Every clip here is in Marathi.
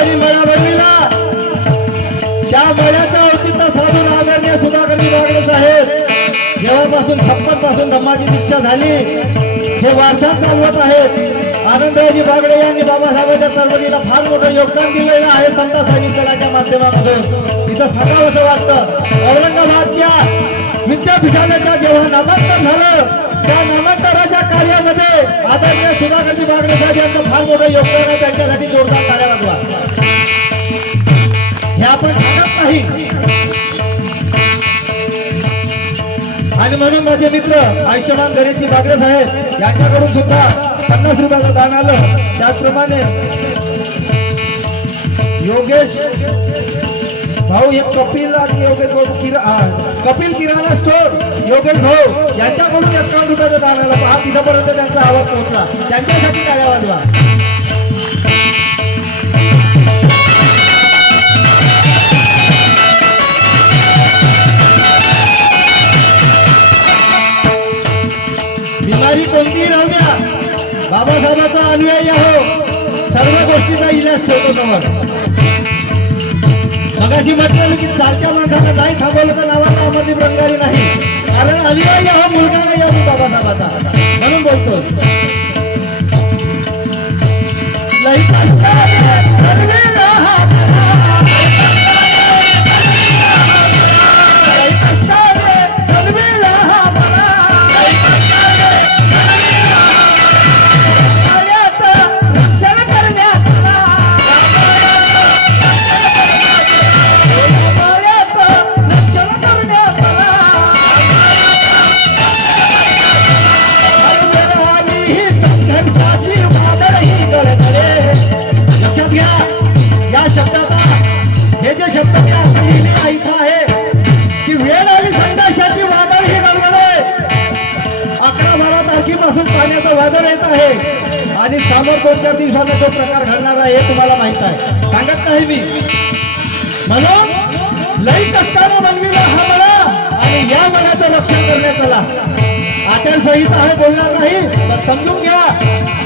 बाबांनी मळा बनविला, त्या मळ्याचा औचित्य साधून आदरणीय सुधाकरजी बागडे साहेब जेव्हापासून 56 पासून धम्माची दीक्षा झाली हे वारसा चालवत आहेत. आनंदरावजी बागडे यांनी बाबासाहेबांच्या चळवळीला फार मोठं योगदान दिलेलं आहे. समता सैनिक दलाच्या माध्यमातून इथं सांगावं असं वाटतं, औरंगाबादच्या विद्यापीठाला जेव्हा नामांकन झालं त्या नामांतराच्या कार्यामध्ये आदरणीय सुधाकरजी बागडे साहेब यांचं फार मोठं योगदान आहे. त्यांच्यासाठी जोरदार टाळ्या वाजवा. हे आपण सांगत नाही. आणि म्हणून माझे मित्र आयुष्यमान घरेची बागडे साहेब यांच्याकडून सुद्धा 50 रुपयाचं दान आलं. त्याचप्रमाणे योगेश भाऊ एक कपिल आणि योगेश भाऊ कपिल किराणा स्टोर योगेश भाऊ यांच्याकडून 51 रुपयाचं दान आलं. पहा तिथपर्यंत त्यांचा आवाज पोहोचला. त्यांच्यासाठी टाळ्या वाजवा. बिमारी कोणतीही राहू द्या, बाबासाहेबांचा अनुयायी आहो, सर्व गोष्टीचा इलाज ठेवतो जवळ. मगाशी म्हटलं मी की चालत्या माणसाला नाही थांबवलं तर नावाचा अमरदीप रंगारी नाही, कारण अनुयायी आहो, मुलगा नाही आहो बाबासाहेबाचा, म्हणून बोलतो. या शब्दाचा हे जे शब्द मी आता लिहिले इथं आहे की वेळ आली संघर्षाची वादळ ही गडगडे. 11-12 तारखेपासून पाण्याचं वादळ येत आहे आणि समोर 2-4 दिवसांना जो प्रकार घडणार आहे हे तुम्हाला माहित आहे, सांगत नाही मी. म्हणून लई कष्टाने बनविला हा मळा आणि या मळ्याचं रक्षण करण्यात आला. आचारसंहिता आहे बोलणार नाही, पण समजून घ्या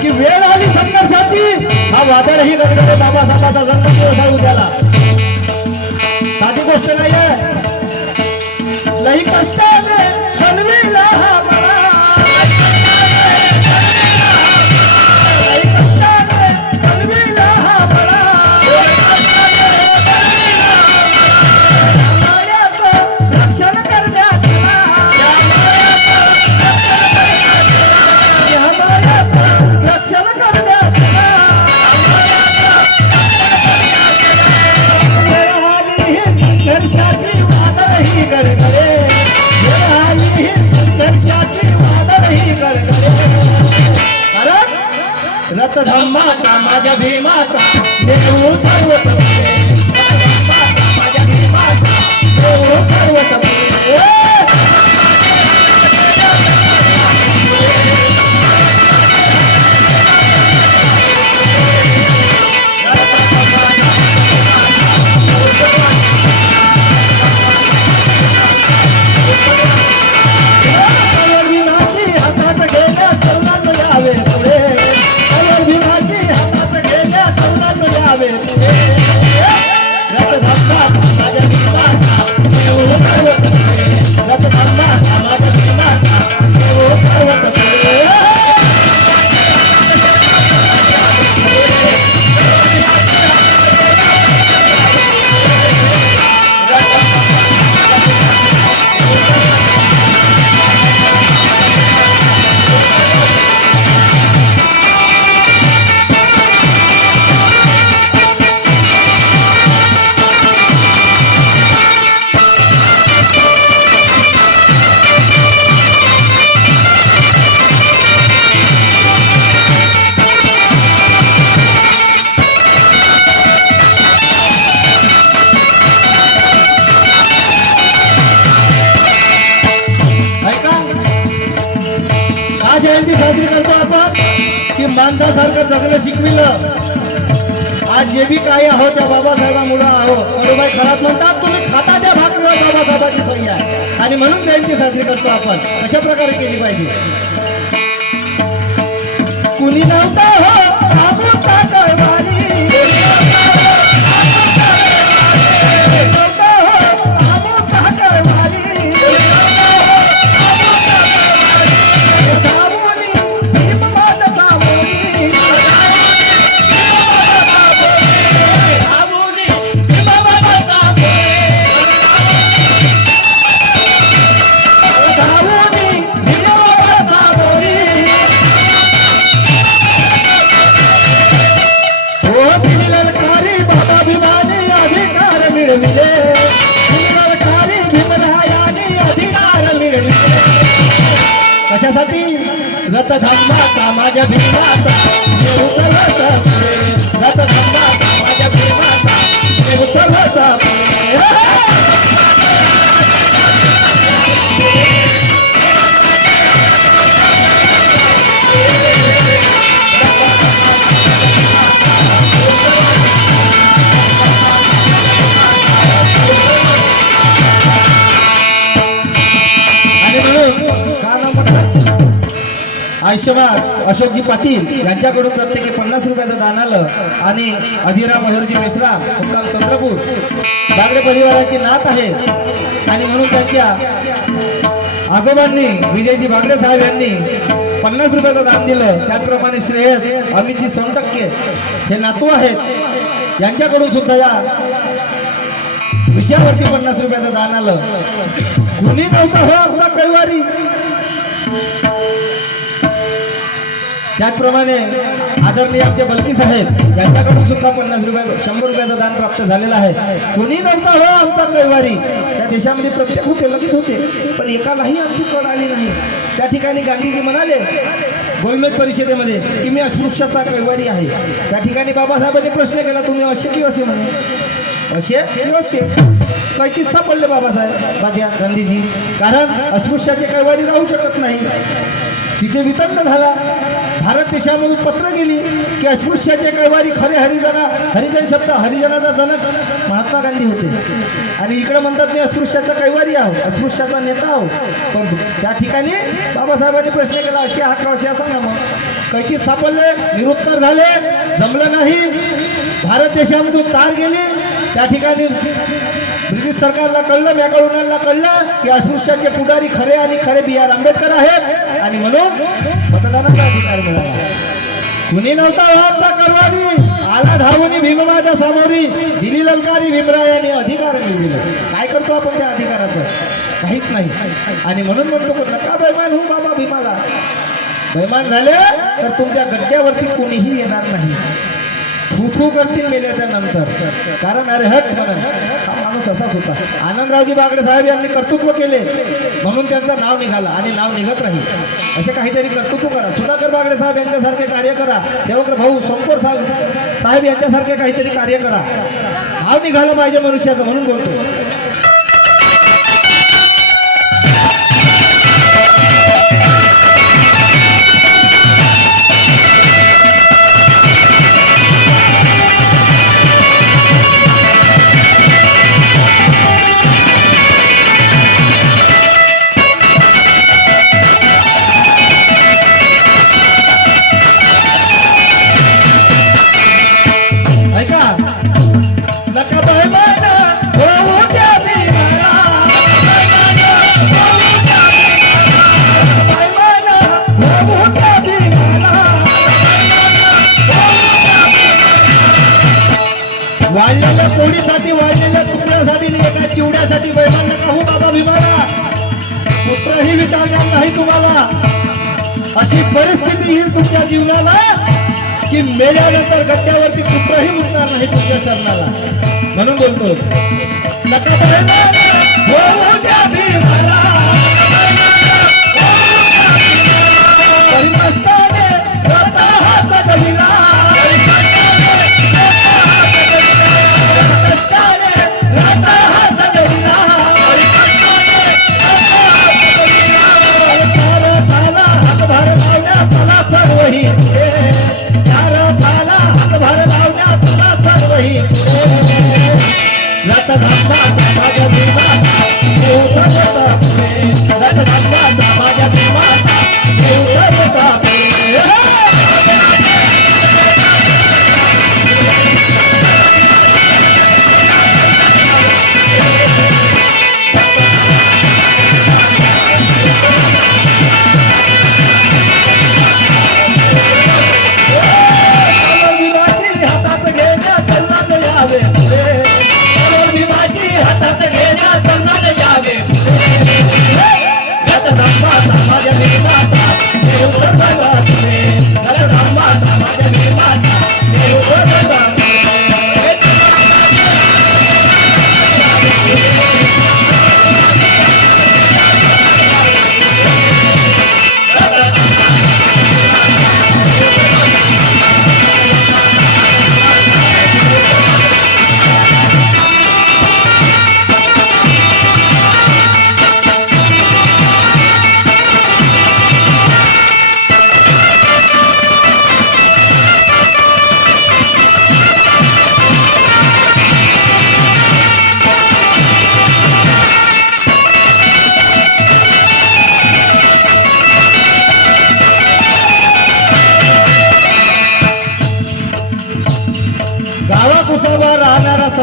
की वेळ आली संघर्षाची. हा वादळ ही गडगडे. बाबासाहेबांचा जन्मदिवस आहे उद्याला, साधी गोष्ट नाहीये. लई कष्टाने बनविला हा मळा, लई कष्टाने बनविला हा मळा, रक्षण करण्यात रक्षण करण्यात संघर्षाची वादळ ही गडगडे, संघर्षाची वादळ ही गडगडे. कारण रथधम्माचा माझ्या भीमाचा देऊ सर्वच माझ्या भीमाचा देऊ सर्वच. जयंती साजरी करतो आपण की माणसासारखं जगणं शिकविलं. आज जे बी काही आहोत त्या बाबासाहेबांमुळे आहो. कडूबाई खराब म्हणतात, तुम्ही खाता त्या भाकरीवर बाबासाहेबांची सही आहे आणि म्हणून जयंती साजरी करतो आपण. अशा प्रकारे केली पाहिजे. कुणी नव्हता हो कशासाठी रथधामाचा माझ्या भीमाचा देव सर्वचा पुढे. रथधामाचा माझ्या भीमाचा देव सर्वचा पुढे. आणि म्हणून का नाव म्हटलं आयुष्यमान अशोकजी पाटील यांच्याकडून प्रत्येकी 50 रुपयाचं दान आलं. आणि अधिरा मयूरजी मिश्रा मुक्काम चंद्रपूर बागडे परिवाराची नात आहे. आणि म्हणून त्यांच्या आजोबांनी विजयजी बागडे साहेब यांनी 50 रुपयाचं दान दिलं. त्याचप्रमाणे श्रेयस अमितजी सोनटक्के हे नातू आहेत, यांच्याकडून सुद्धा या विषयावरती 50 रुपयाचं दान आलं. कुणी नव्हता हो आपला कैवारी. त्याचप्रमाणे आदरणीय आमचे बलकी साहेब यांच्याकडून सुद्धा 50 रुपये 100 रुपयाचं दान प्राप्त झालेलं आहे. कुणी नव्हता हो आमचा कैवारी. त्या देशामध्ये प्रत्येक होते, लगीत होते, पण एकालाही आमची कळ आली नाही. त्या ठिकाणी गांधीजी म्हणाले गोलमेज परिषदेमध्ये की मी अस्पृश्याचा कैवारी आहे. त्या ठिकाणी बाबासाहेबांनी प्रश्न केला, तुम्ही असे की असे म्हणे, असे की असे काहीच सापडले बाबासाहेब माझ्या गांधीजी. कारण अस्पृश्याचे कैवारी राहू शकत नाही. तिथे वितंड झाला. भारत देशामधून पत्र गेली की अस्पृश्याचे कैवारी खरे हरिजन शब्द हरिजनाचा जनक महात्मा गांधी होते. आणि इकडे म्हणतात मी अस्पृश्याचा कैवारी आहो, अस्पृश्याचा नेता आहो. पण त्या ठिकाणी बाबासाहेबांनी प्रश्न केला, असे हा का असे सांगा. मग कैची सापडले, निरुत्तर झाले, जमलं नाही. भारत देशामधून तार गेली. त्या ठिकाणी ब्रिटिश सरकारला कळलं, मॅकडोनाल्डला कळलं की अस्पृश्याचे पुढारी खरे आणि खरे बी.आर. आंबेडकर आहेत. आणि म्हणून मतदानाचा अधिकार मिळाला. कुणी नव्हता आपला करवानी. आला धावून भीममाच्या सामोरी, दिली ललकारी भीमरायाने अधिकार मिळविले. काय करतो आपण त्या अधिकाराचं? काहीच नाही. आणि म्हणून म्हणतो नका बैमान हो बाबा भीमाला. बैमान झाले तर तुमच्या गड्ड्यावरती कोणीही येणार नाही. थू करतील मेल्याच्या नंतर. कारण अरे हट म्हणून हा माणूस असाच होता. आनंदरावजी बागडे साहेब यांनी कर्तृत्व केले म्हणून त्यांचं नाव निघालं आणि नाव निघत राहील. असे काहीतरी कर्तृत्व करा. सुधाकर बागडे साहेब यांच्यासारखे कार्य करा. सेवक भाऊ सोमकोर साहेब यांच्यासारखे काहीतरी कार्य करा. नाव निघालं पाहिजे मनुष्याचं, म्हणून बोलतो. वाढलेल्या पोळीसाठी, वाढलेल्या तुकड्यासाठी, एका चिवड्यासाठी बैमान नका हो बाबा भीमाला. पुत्रही विचारणार नाही तुम्हाला. अशी परिस्थिती येईल तुमच्या जीवनाला की मेल्यानंतर गड्ड्यावरती कुत्रही मुकणार नाही तुमच्या शरणाला. म्हणून बोलतो नका बैमान हो त्या भीमाला. परिमस्ताने रता हा सजविला. रथ धामा माझ्या भीमा देव सर्वता पुढे.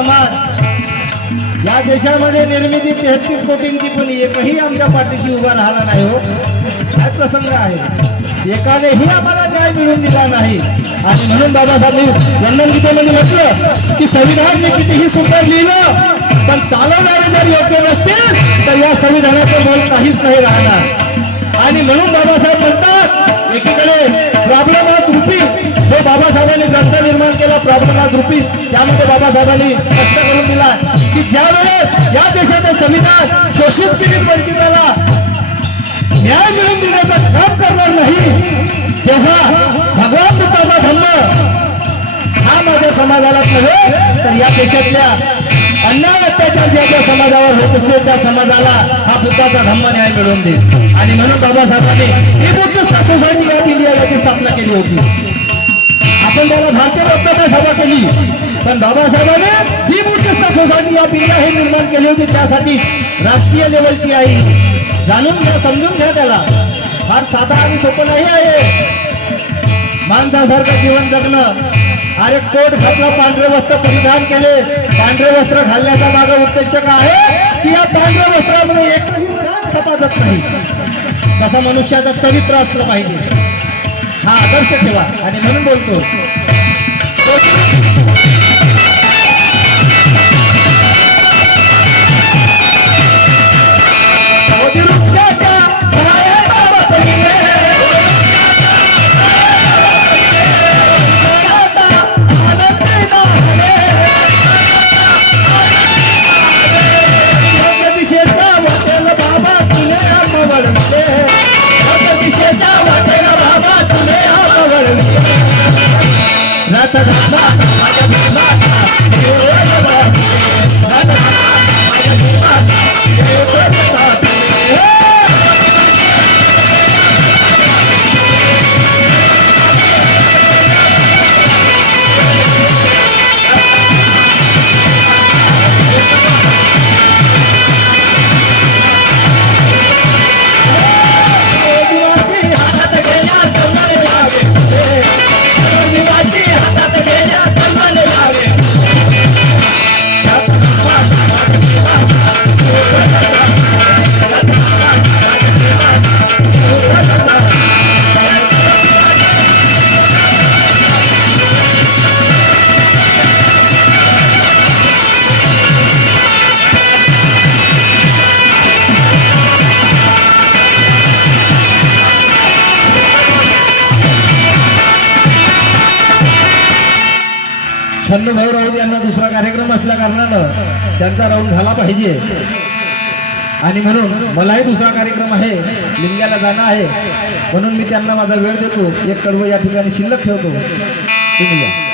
समाज या देशामध्ये निर्मिती 33 कोटींची, पण एकही आमच्या पाठीशी उभा राहिला नाही हो. काय प्रसंग आहे, एकानेही आम्हाला न्याय मिळवून दिला नाही. आणि म्हणून बाबासाहेबांनी वंदन गीतेमध्ये म्हटलं की संविधान मी कितीही सुंदर लिहिलं, पण चालवणारे जर योग्य नसतील तर या संविधानाचं मोल काहीच नाही राहणार. आणि म्हणून बाबासाहेब म्हणतात, एकीकडे प्रॉब्लेम ऑफ रूपी जो बाबासाहेबांनी ग्रंथ निर्माण केला, प्रॉब्लेम ऑफ रूपी, त्यामध्ये बाबासाहेबांनी स्पष्ट करून दिला की ज्या वेळेस या देशाचं संविधान शोषित पीडित वंचिताला न्याय मिळवून देण्याचं काम करणार नाही, तेव्हा भगवान बुद्धाचा धम्म हा माझ्या समाजालाच नव्हे तर या देशातल्या अन्याय अत्याचार ज्या ज्या समाजावर होत असेल त्या समाजाला हा बुद्धाचा धम्म न्याय मिळवून देईल. आणि म्हणून बाबासाहेबांनी ही बुद्धिस्ट सोसायटी ऑफ इंडिया याची स्थापना केली होती. आपण त्याला भारतीय लोकसभा सभा केली, पण बाबासाहेबांनी ही बुद्धिस्ट सोसायटी ऑफ इंडिया हे निर्माण केली होती. त्यासाठी राष्ट्रीय लेवलची आहे, जाणून घ्या, समजून घ्या. त्याला फार साधा आणि सोपं नाही आहे माणसासारखं जीवन जगणं. अरे कोट घातला, पांढरे वस्त्र परिधान केले, पांढरे वस्त्र घालण्याचा मागे उद्देश काय आहे की या पांढऱ्या वस्त्रामध्ये एकही प्राण सपाजत नाही. तसा मनुष्याचं चरित्र असलं पाहिजे, हा आदर्श ठेवा. आणि म्हणून बोलतो छंदभाऊ राऊत यांना दुसरा कार्यक्रम असल्या कारणानं त्यांचा राऊंड झाला पाहिजे. आणि म्हणून मलाही दुसरा कार्यक्रम आहे, लिंगाला जाणं आहे, म्हणून मी त्यांना माझा वेळ देतो. एक कडवं या ठिकाणी शिल्लक ठेवतो. तुम्ही या.